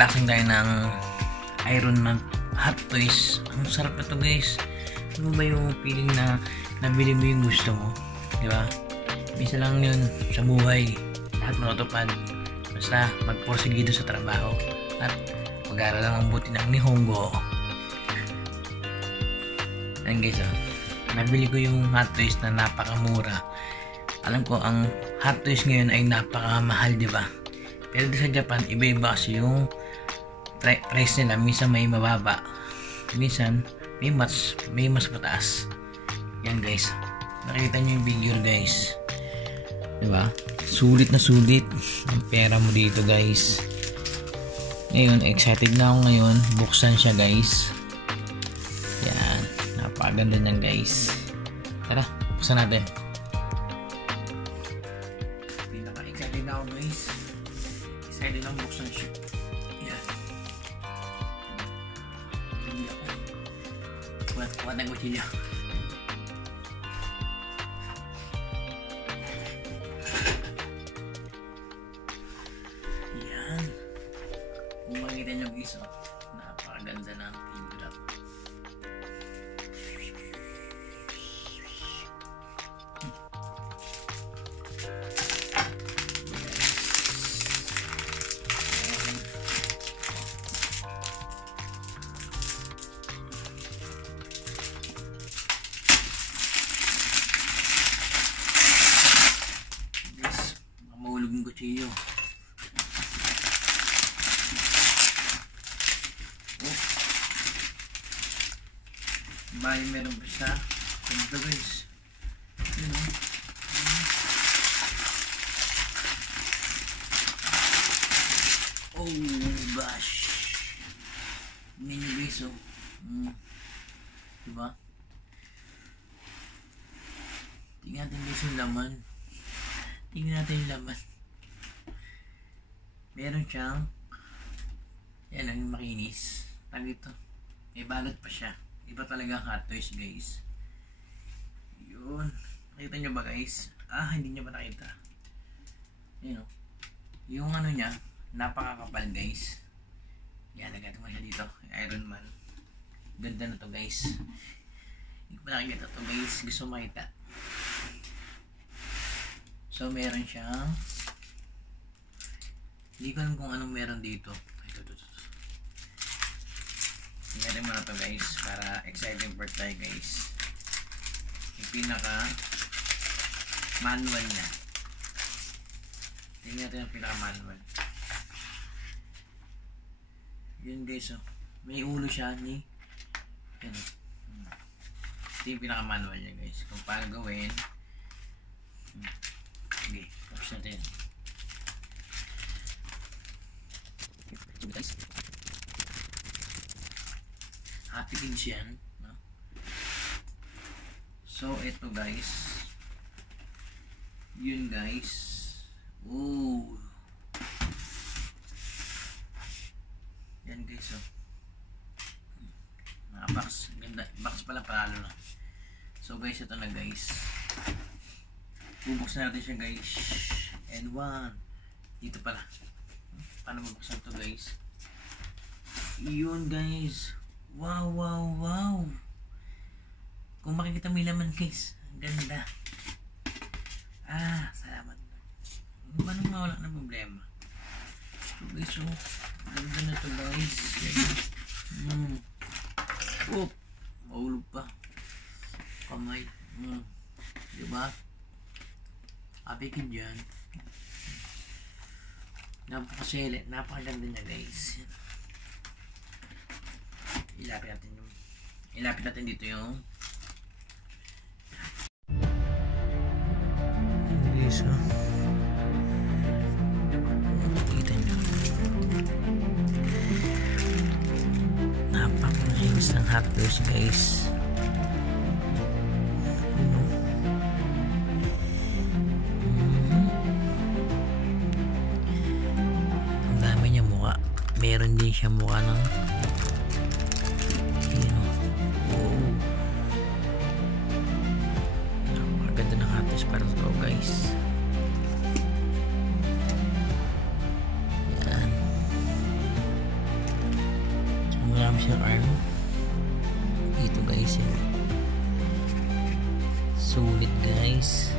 Mag-unboxing tayo ng Iron Man Hot Toys. Ang sarap na to guys. Ano ba yung feeling na nabili mo yung gusto mo? Diba? Bisa lang yun sa buhay. Lahat matutupad. Basta magporsigido sa trabaho. At mag-aaral lang ang buti ng Nihongo. Ayan guys nabili ko yung Hot Toys na napakamura. Alam ko ang Hot Toys ngayon ay napakamahal, diba? Pero sa Japan, iba-iba kasi yung price nila. Minsan may mababa, minsan may mas mataas. Yan guys, nakita nyo yung figure guys, diba? Sulit na sulit ang pera mo dito guys. Ngayon, excited na ako ngayon. Buksan siya guys. Yan, napakaganda niyan guys. Tara, buksan natin. Pinaka-excited na ako guys. Excited lang buksan siya. Yan. Hindi ako. Kuha ng kutsilyo. Yan. Kung makikita nyo guys, napakaganda ng figure. Mahulog ng kutsilyo. Bali meron pa siya. Ganito guys. Yun oh gosh. Mini guys diba? Tingnan natin guys yung laman. Tingnan natin yung laman. Meron siyang yan lang yung makinis. Tag ito. May balot pa siya. Iba talaga Hot Toys guys. Yun. Nakita nyo ba guys? Hindi nyo ba nakita? Yun yung ano niya, napakakapal guys. Yan, lagyan mo siya dito. Iron Man. Ganda na to guys. Hindi ko pa nakikita to guys. Gusto makita. So meron siyang, hindi ko alam kung anong meron dito. Ito. Tingnan mo na to guys para exciting part tayo guys. Yung pinaka manual niya. Tingnan natin yung pinaka manual. Yun guys may ulo siya ni yan. Ito yung pinaka manual niya guys. Kung paano gawin. Okay, tapos natin. Guys. Happy kids yan. No? So, ito guys. Yun guys. Oh. Yan guys box. Ganda. Box pala panalo na. So guys, ito na guys. Bubuksan natin siya guys. And one. Dito pala. Paano bubuksan to guys? Yun guys. Wow. Kung makikita mo yung laman guys. Ang ganda. Salamat. Paano mawala na problema? So guys, ganda na to guys. Mahulog pa. Kamay. Diba? Apikin dyan. Napakasili. Napakaganda niya guys. Ilapit natin dito yung guys kita nyo napakalinis ng Hot Toys guys. Ang dami niya mukha. Meron din siya mukha ng ganda ng Hot Toys para to guys. Yan. siyang arm. Dito guys yun. Sulit guys.